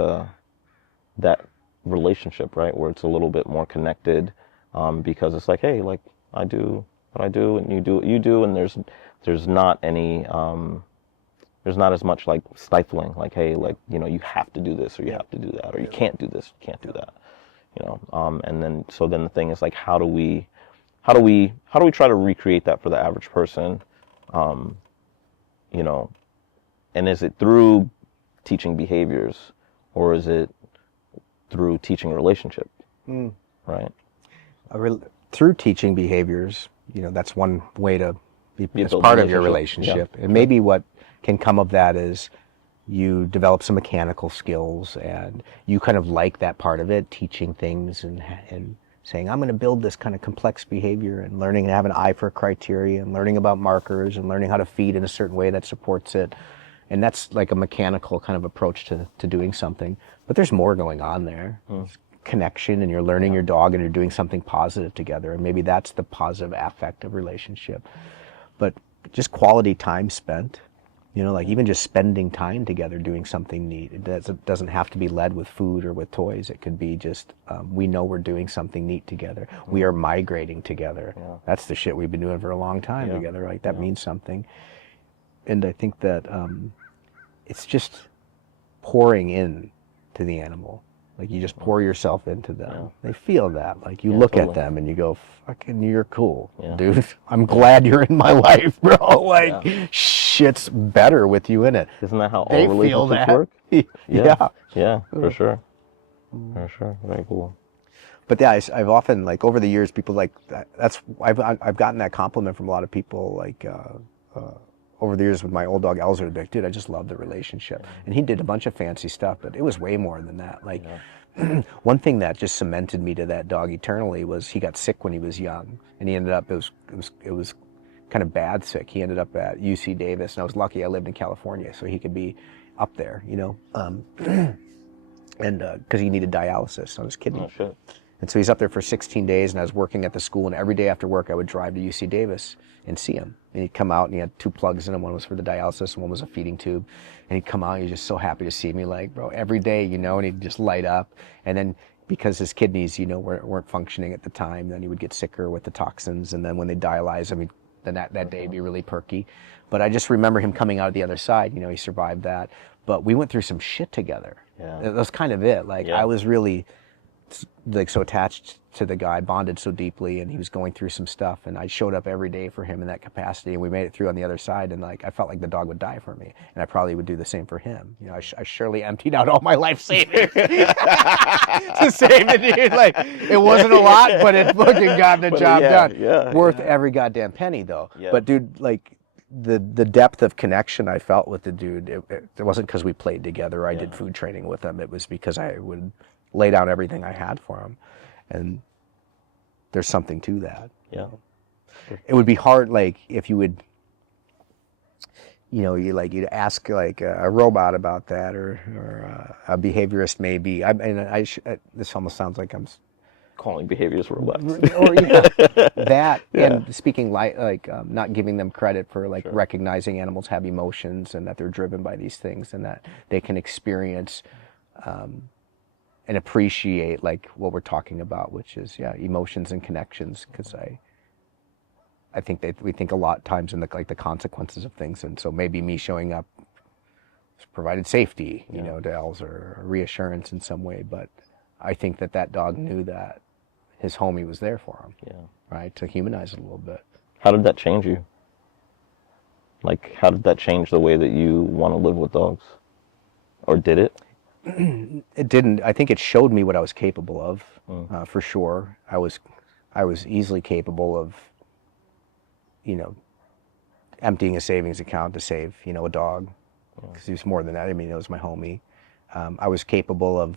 that relationship, right, where it's a little bit more connected, because it's like, hey, like I do what I do and you do what you do, and there's not any there's not as much like stifling, like, hey, like, you know, you have to do this or you have to do that, or you can't do this, you can't do that, you know. And then the thing is like, how do we try to recreate that for the average person, you know, and is it through teaching behaviors or is it through teaching relationship, right? Through teaching behaviors, you know, that's one way to be as build part of your relationship. Yeah. And maybe what can come of that is you develop some mechanical skills and you kind of like that part of it, teaching things and saying, I'm going to build this kind of complex behavior, and learning to have an eye for criteria and learning about markers and learning how to feed in a certain way that supports it. And that's like a mechanical kind of approach to doing something. But there's more going on there. There's connection, and you're learning your dog and you're doing something positive together. And maybe that's the positive affective relationship. But just quality time spent, You know, like even just spending time together doing something neat. It doesn't have to be led with food or with toys. It could be just, we know we're doing something neat together. We are migrating together. That's the shit we've been doing for a long time together. Like that means something. And I think that it's just pouring in to the animal. Like you just pour yourself into them. They feel that. Like you look at them and you go, fucking, you're cool, dude. I'm glad you're in my life, bro. Like shit's better with you in it. Isn't that how all They relationships feel that. work? Yeah. Yeah, for sure. For sure. Very cool. But yeah, I've often, like over the years, people like, I've gotten that compliment from a lot of people, like, over the years with my old dog Elzer, like, dude, I just love the relationship. And he did a bunch of fancy stuff, but it was way more than that. Like, one thing that just cemented me to that dog eternally was he got sick when he was young, and he ended up, it was kind of bad sick. He ended up at UC Davis, and I was lucky I lived in California, so he could be up there, you know, and because he needed dialysis on his kidney. Oh, shit. And so he's up there for 16 days, and I was working at the school, and every day after work I would drive to UC Davis and see him. And he'd come out, and he had 2 plugs in him. One was for the dialysis, and one was a feeding tube. And he'd come out, and he was just so happy to see me, like, bro, every day, you know, and he'd just light up. And then because his kidneys, you know, weren't functioning at the time, then he would get sicker with the toxins, and then when they dialyze him, then that day he'd be really perky. But I just remember him coming out of the other side, you know, he survived that. But we went through some shit together. Yeah. That was kind of it. Like, I was really, like, so attached to the guy, bonded so deeply, and he was going through some stuff, and I showed up every day for him in that capacity, and we made it through on the other side, and like I felt like the dog would die for me, and I probably would do the same for him. You know, I surely emptied out all my life savings to save the dude. Like, it wasn't a lot, but it fucking got the job done. Worth every goddamn penny though. But dude, like, the depth of connection I felt with the dude, it wasn't because we played together or I did food training with him. It was because I would lay down everything I had for him. And there's something to that. Yeah. It would be hard, like, if you would, you know, you'd ask like a robot about that, or a behaviorist maybe. This almost sounds like I'm calling behaviors robots. Or that, and speaking like not giving them credit for like recognizing animals have emotions and that they're driven by these things and that they can experience and appreciate like what we're talking about, which is emotions and connections. Because I think that we think a lot of times in the consequences of things, and so maybe me showing up provided safety, you know, to Els, or reassurance in some way. But I think that dog knew that his homie was there for him, right, to humanize it a little bit. How did that change you? Like, how did that change the way that you want to live with dogs? Or did it? It didn't. I think it showed me what I was capable of, for sure. I was easily capable of, you know, emptying a savings account to save, you know, a dog, because he was more than that. I mean, it was my homie. I was capable of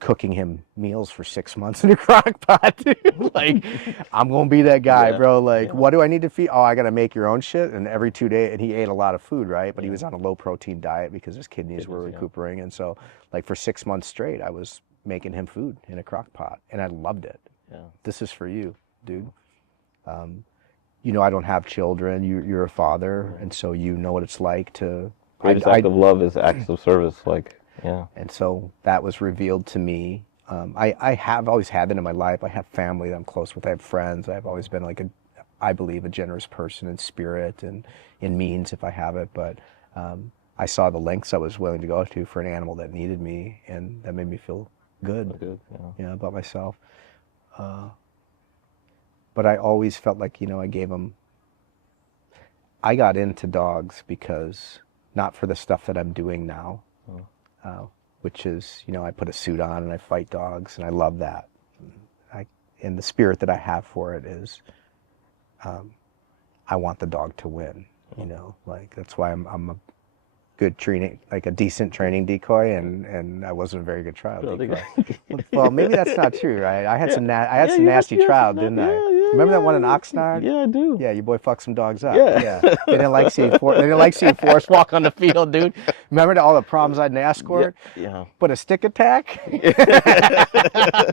cooking him meals for 6 months in a crock pot, dude. Like, I'm gonna be that guy, bro. Like, what do I need to feed? Oh, I gotta make your own shit. And every 2 days, and he ate a lot of food, right? But he was on a low protein diet because his kidneys were recuperating. And so, like, for 6 months straight, I was making him food in a crock pot, and I loved it. This is for you, dude. You know, I don't have children. You're a father, and so you know what it's like to. Greatest act of love is acts of service, like. Yeah. And so that was revealed to me. I have always had that in my life. I have family that I'm close with. I have friends. I've always been like I believe, a generous person in spirit and in means if I have it. But I saw the lengths I was willing to go to for an animal that needed me, and that made me feel good. About myself. But I always felt like, you know, I got into dogs because, not for the stuff that I'm doing now. Which is, you know, I put a suit on and I fight dogs, and I love that. And the spirit that I have for it is, I want the dog to win. You know, like, that's why I'm a good training, like a decent training decoy, and I wasn't a very good trial decoy. Well, maybe that's not true, right? I had some nasty trial, didn't I? Remember that one in Oxnard? Yeah, I do. Yeah, your boy fucked some dogs up. Yeah. They didn't like seeing Forrest walk on the field, dude. Remember all the problems I had in escort? Yeah. But a stick attack?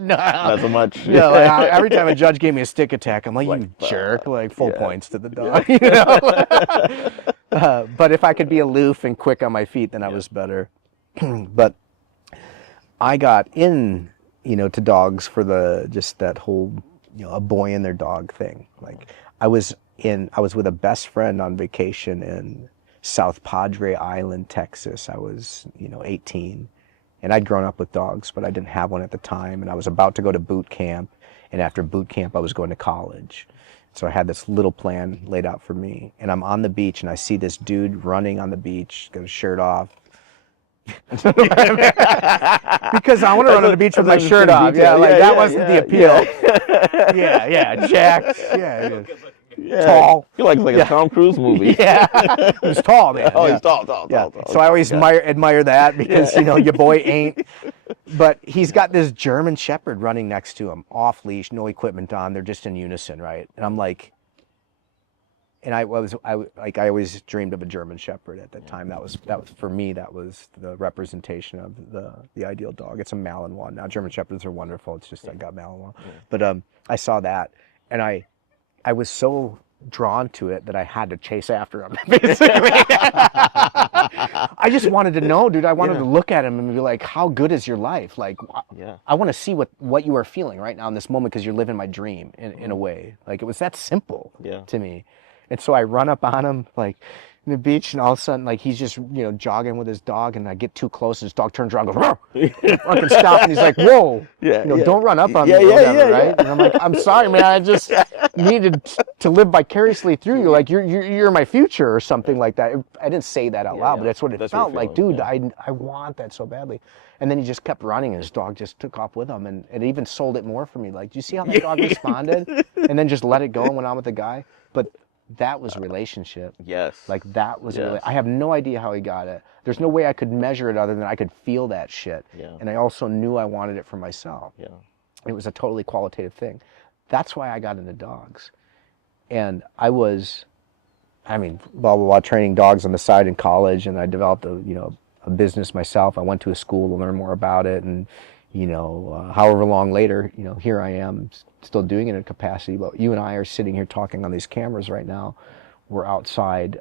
No. Not so much. Yeah, like, every time a judge gave me a stick attack, I'm like, you jerk, like full points to the dog, you know? But if I could be aloof and quick on my feet, then I was better. But I got in, to dogs for just that whole, a boy and their dog thing. Like I was with a best friend on vacation in South Padre Island, Texas. I was, 18. And I'd grown up with dogs, but I didn't have one at the time. And I was about to go to boot camp. And after boot camp, I was going to college. So I had this little plan laid out for me. And I'm on the beach and I see this dude running on the beach, got his shirt off. Because I want to run on the beach with my shirt off. Yeah, that wasn't the appeal. Yeah, jacked. Yeah. Tall. He likes like a Tom Cruise movie. Yeah, he was tall, man. Oh, he's tall. So I always admire that because your boy ain't. But he's got this German Shepherd running next to him, off leash, no equipment on. They're just in unison, right? And I'm like, I always dreamed of a German Shepherd at that time. That was for me. That was the representation of the ideal dog. It's a Malinois. Now German Shepherds are wonderful. It's just I got Malinois. But I saw that, and I was so drawn to it that I had to chase after him. Basically. I just wanted to know, dude. I wanted to look at him and be like, how good is your life? Like, I want to see what you are feeling right now in this moment because you're living my dream in a way. Like, it was that simple to me. And so I run up on him, like, in the beach, and all of a sudden, like, he's just, jogging with his dog, and I get too close, and his dog turns around and goes, fucking stop, and he's like, whoa, don't run up on me, right? And I'm like, I'm sorry, man, I just needed to live vicariously through you, like, you're my future, or something like that. I didn't say that out loud, but that's what it felt like, dude, I want that so badly. And then he just kept running, and his dog just took off with him, and it even sold it more for me. Like, do you see how that dog responded? And then just let it go and went on with the guy. But that was relationship. Yes. Like that was I have no idea how he got it. There's no way I could measure it other than I could feel that shit. Yeah. And I also knew I wanted it for myself. Yeah. It was a totally qualitative thing. That's why I got into dogs. And I was, while training dogs on the side in college, and I developed a business myself. I went to a school to learn more about it, and however long later, here I am still doing it in a capacity. But you and I are sitting here talking on these cameras right now. We're outside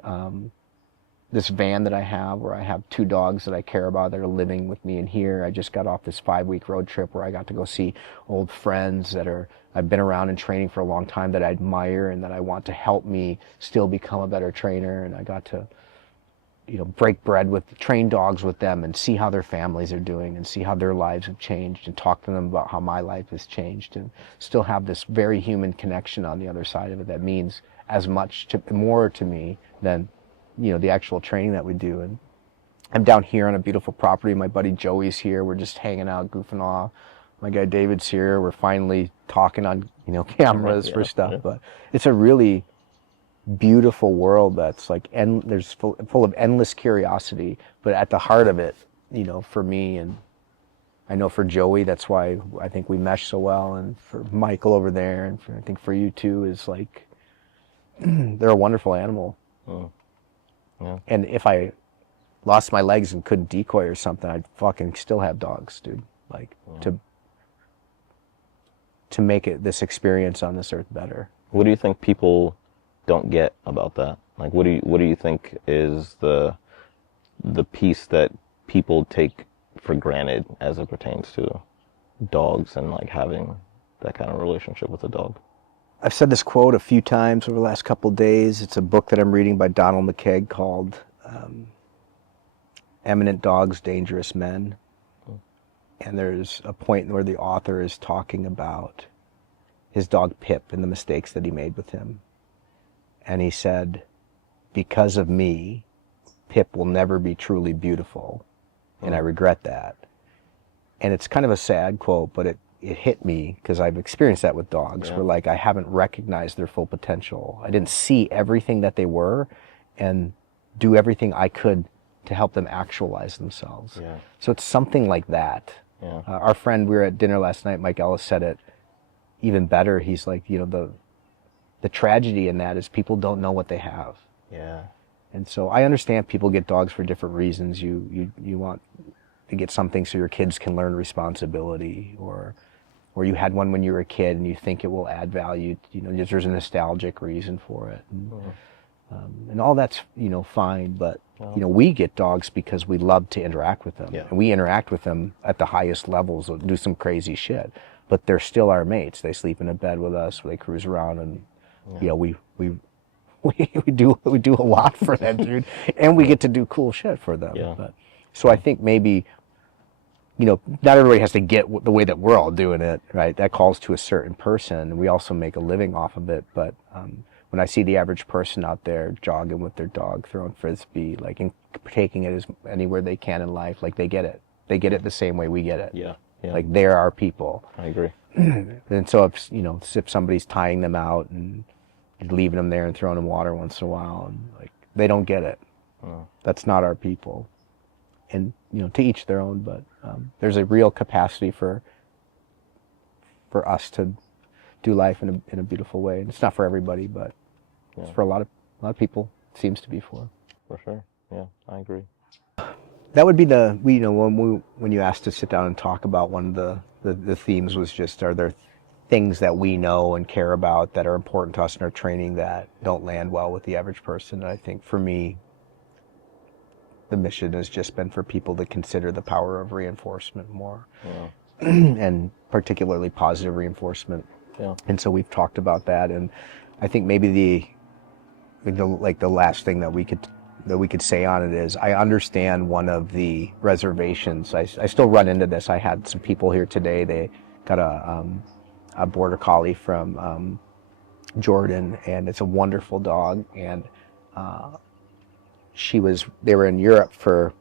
this van that I have, where I have 2 dogs that I care about that are living with me in here. I just got off this 5-week road trip where I got to go see old friends that I've been around and training for a long time, that I admire and that I want to help me still become a better trainer. And I got to break bread with, train dogs with them and see how their families are doing and see how their lives have changed, and talk to them about how my life has changed, and still have this very human connection on the other side of it that means as much more to me than, the actual training that we do. And I'm down here on a beautiful property. My buddy Joey's here. We're just hanging out, goofing off. My guy David's here. We're finally talking on, cameras for stuff, but it's a really beautiful world that's like, there's full of endless curiosity, but at the heart of it, for me, and I know for Joey, that's why I think we mesh so well, and for Michael over there, and I think for you too, is like, they're a wonderful animal. Yeah. And if I lost my legs and couldn't decoy or something, I'd fucking still have dogs, dude. Like, to make this experience on this earth better. What do you think people don't get about that? Like, what do you think is the piece that people take for granted as it pertains to dogs and like having that kind of relationship with a dog? I've said this quote a few times over the last couple of days. It's a book that I'm reading by Donald McKeag called Eminent Dogs, Dangerous Men. And there's a point where the author is talking about his dog Pip and the mistakes that he made with him. And he said, because of me, Pip will never be truly beautiful. And I regret that. And it's kind of a sad quote, but it hit me because I've experienced that with dogs, where like I haven't recognized their full potential. I didn't see everything that they were and do everything I could to help them actualize themselves. Yeah. So it's something like that. Yeah. Our friend, we were at dinner last night, Mike Ellis said it even better. He's like, the tragedy in that is people don't know what they have. Yeah. And so I understand people get dogs for different reasons. You want to get something so your kids can learn responsibility, or you had one when you were a kid and you think it will add value. You know, there's a nostalgic reason for it. And all that's, you know, fine, but you know, we get dogs because we love to interact with them. Yeah. And we interact with them at the highest levels, do some crazy shit, but they're still our mates. They sleep in a bed with us, they cruise around, and you know, we do a lot for them, dude, and we get to do cool shit for them. Yeah. But, so I think maybe, you know, not everybody has to get the way that we're all doing it, right? That calls to a certain person, and we also make a living off of it. But when I see the average person out there jogging with their dog, throwing frisbee, like, and taking it as anywhere they can in life, like, they get it. They get it the same way we get it. Yeah. Yeah. Like, they're our people. I agree. And so if, you know, if somebody's tying them out and leaving them there and throwing them water once in a while, and like, they don't get it. That's not our people. And, you know, to each their own, but there's a real capacity for us to do life in a beautiful way. And it's not for everybody, but it's for a lot of people. It seems to be for. For sure. Yeah, I agree. That would be you know, when you asked to sit down and talk about, one of the themes was just, are there things that we know and care about that are important to us in our training that don't land well with the average person? And I think for me, the mission has just been for people to consider the power of reinforcement more, and particularly positive reinforcement. Yeah. And so we've talked about that, and I think maybe the last thing that we could say on it is, I understand one of the reservations. I still run into this. I had some people here today. They got a border collie from Jordan, and it's a wonderful dog. And they were in Europe for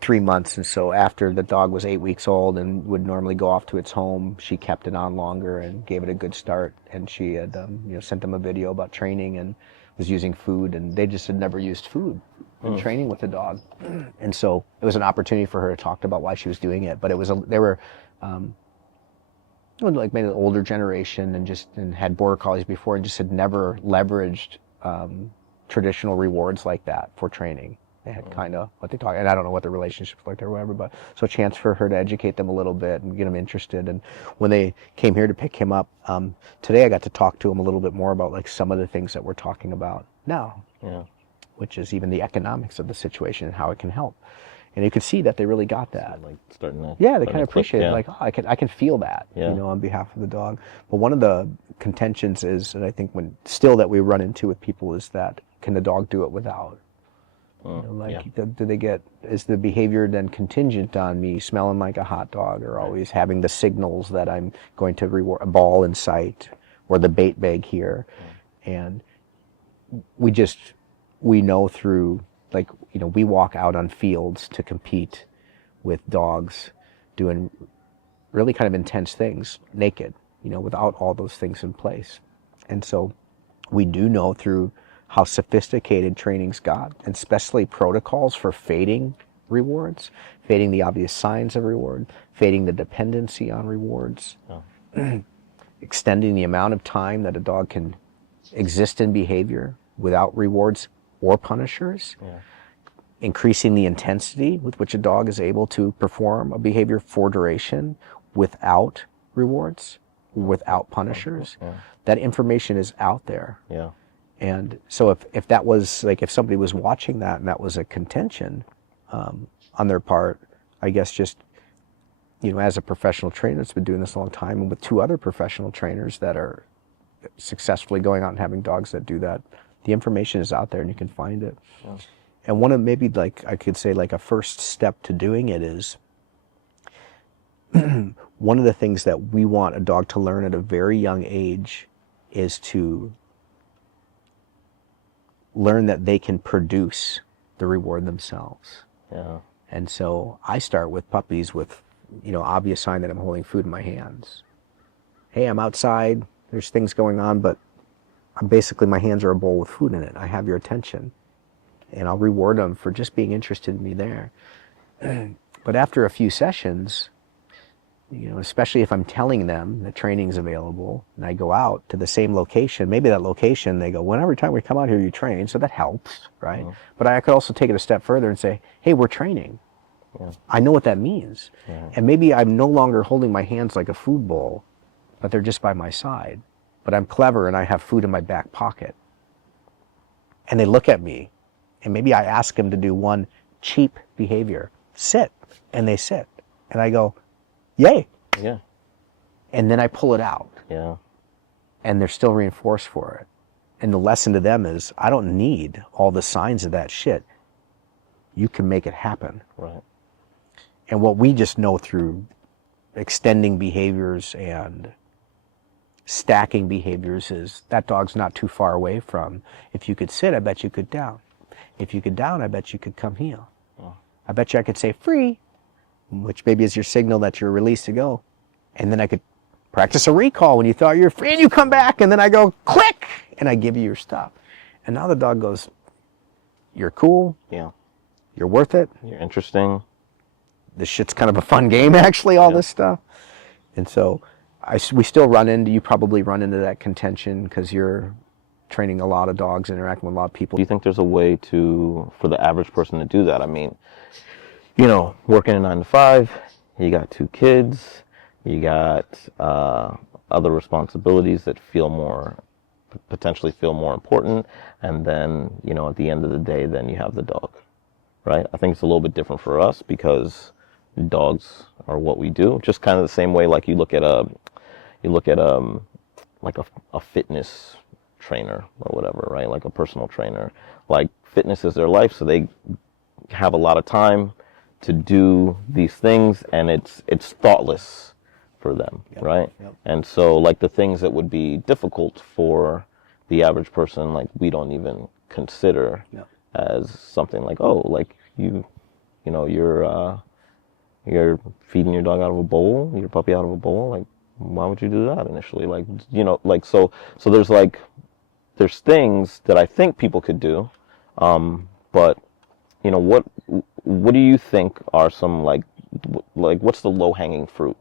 3 months, and so after the dog was 8 weeks old and would normally go off to its home, she kept it on longer and gave it a good start. And she had you know, sent them a video about training and was using food, and they just had never used food in training with the dog. And so it was an opportunity for her to talk about why she was doing it. But they were like maybe an older generation, and had border collies before, and just had never leveraged traditional rewards like that for training. They had kind of what they talk, and I don't know what the relationships like there or whatever, but so a chance for her to educate them a little bit and get them interested. And when they came here to pick him up today, I got to talk to him a little bit more about like some of the things that we're talking about now, which is even the economics of the situation and how it can help. And you could see that they really got that. Like starting to, they kind of appreciate it. Like, oh, I can feel that, Yeah. you know, on behalf of the dog. But one of the contentions is, and I think that we run into with people, is that, can the dog do it without? You know, like, is the behavior then contingent on me smelling like a hot dog, or always having the signals that I'm going to reward, a ball in sight, or the bait bag here? And we know through, like, you know, we walk out on fields to compete with dogs doing really kind of intense things naked, you know, without all those things in place. And so we do know through how sophisticated training's got, and especially protocols for fading rewards, fading the obvious signs of reward, fading the dependency on rewards, extending the amount of time that a dog can exist in behavior without rewards or punishers, increasing the intensity with which a dog is able to perform a behavior for duration without rewards, without punishers. That information is out there. And so if that was, like, if somebody was watching that and that was a contention on their part, I guess just, you know, as a professional trainer that's been doing this a long time, and with 2 other professional trainers that are successfully going out and having dogs that do that, the information is out there and you can find it. And one of, maybe, like, I could say, like, a first step to doing it is, one of the things that we want a dog to learn at a very young age is to learn that they can produce the reward themselves. And so I start with puppies with, you know, obvious sign that I'm holding food in my hands. Hey, I'm outside, there's things going on, but basically my hands are a bowl with food in it. I have your attention. And I'll reward them for just being interested in me there. But after a few sessions, especially if I'm telling them that training's available and I go out to the same location, maybe that location, they go, well, every time we come out here, you train. So that helps, right? But I could also take it a step further and say, hey, we're training. I know what that means. And maybe I'm no longer holding my hands like a food bowl, but they're just by my side. But I'm clever and I have food in my back pocket. And they look at me, and maybe I ask them to do one cheap behavior, sit, and they sit. And I go, yay. Yeah. And then I pull it out. Yeah. And they're still reinforced for it. And the lesson to them is, I don't need all the signs of that shit. You can make it happen. Right. And what we just know through extending behaviors and stacking behaviors is that dog's not too far away from, if you could sit, I bet you could down. If you could down, I bet you could come heel. I bet you I could say free, which maybe is your signal that you're released to go. And then I could practice a recall when you thought you're free and you come back, and then I go click and I give you your stuff. And now the dog goes, you're cool. Yeah. You're worth it. You're interesting. This shit's kind of a fun game, actually, all this stuff. And so we still you probably run into that contention because you're training a lot of dogs, interacting with a lot of people. Do you think there's a way for the average person to do that? I mean, working a 9 to 5, you got 2 kids, you got other responsibilities that potentially feel more important, and then, at the end of the day, then you have the dog, right? I think it's a little bit different for us because dogs are what we do. Just kind of the same way, like you look at like a fitness trainer or whatever, right? Like a personal trainer. Like fitness is their life, so they have a lot of time to do these things, and it's thoughtless for them, right? Yep. And so like the things that would be difficult for the average person, like we don't even consider as something like, oh, like you're feeding your dog out of a bowl, your puppy out of a bowl, like why would you do that initially? Like, so there's things that I think people could do, but what do you think are some like what's the low-hanging fruit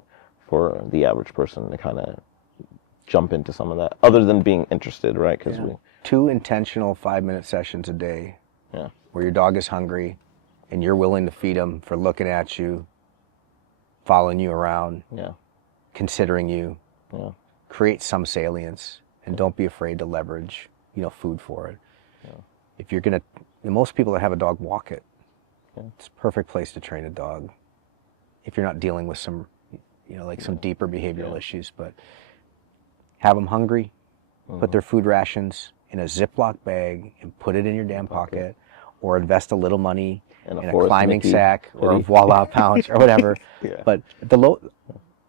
for the average person to kind of jump into some of that, other than being interested, right? Because 2 intentional 5-minute sessions a day, where your dog is hungry, and you're willing to feed him for looking at you, following you around, considering you, create some salience, and don't be afraid to leverage, food for it. If you're gonna, most people that have a dog walk it. It's a perfect place to train a dog. If you're not dealing with some, some deeper behavioral issues, but have them hungry, put their food rations in a Ziploc bag and put it in your damn pocket, or invest a little money in a climbing sack or a voila pouch or whatever. But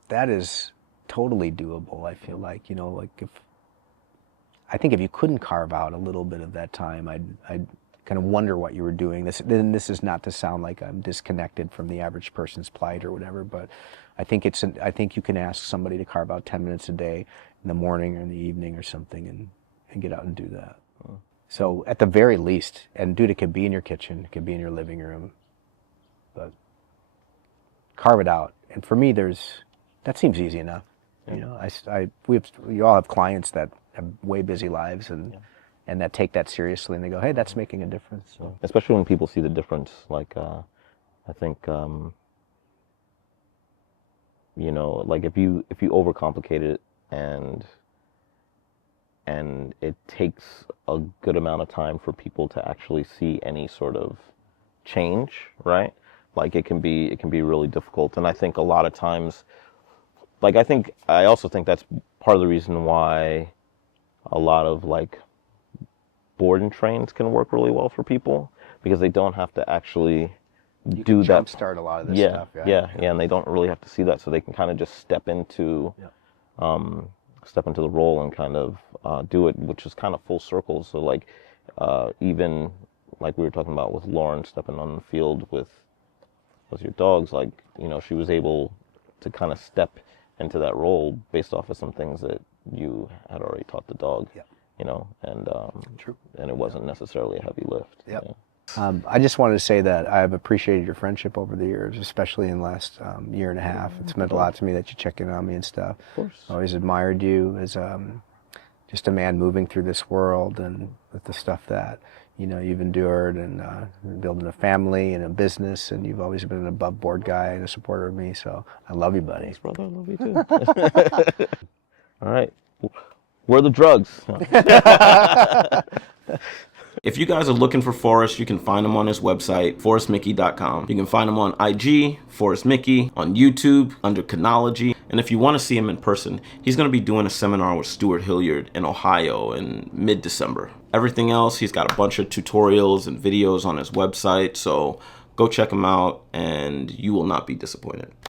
that is totally doable. I feel like, I think if you couldn't carve out a little bit of that time, I'd kind of wonder what you were doing. This is not to sound like I'm disconnected from the average person's plight or whatever, but I think you can ask somebody to carve out 10 minutes a day in the morning or in the evening or something and get out and do that. So at the very least, and dude, it could be in your kitchen, it could be in your living room, but carve it out. And for me, that seems easy enough. We all have clients that have way busy lives and that take that seriously, and they go, hey, that's making a difference. So. Especially when people see the difference. Like, I think, like if you overcomplicate it and it takes a good amount of time for people to actually see any sort of change, right? Like it can be really difficult. And I think a lot of times, I also think that's part of the reason why a lot of like board and trains can work really well for people, because they don't have to actually do that. Jumpstart a lot of this stuff. Yeah, and they don't really have to see that, so they can kind of just step into the role and kind of do it, which is kind of full circle. So like even like we were talking about with Lauren stepping on the field with your dogs, like she was able to kind of step into that role based off of some things that you had already taught the dog. And True. And it wasn't necessarily a heavy lift. Yep. I just wanted to say that I've appreciated your friendship over the years, especially in the last year and a half. It's meant a lot to me that you check in on me and stuff. Of course. I always admired you as just a man moving through this world and with the stuff that you've endured and building a family and a business, and you've always been an above board guy and a supporter of me. So I love you, buddy. Thanks, brother. I love you too. All right. Where are the drugs? If you guys are looking for Forrest, you can find him on his website, forrestmicke.com. You can find him on IG, Forrest Micke, on YouTube, under Chronology. And if you want to see him in person, he's going to be doing a seminar with Stuart Hilliard in Ohio in mid-December. Everything else, he's got a bunch of tutorials and videos on his website, so go check him out and you will not be disappointed.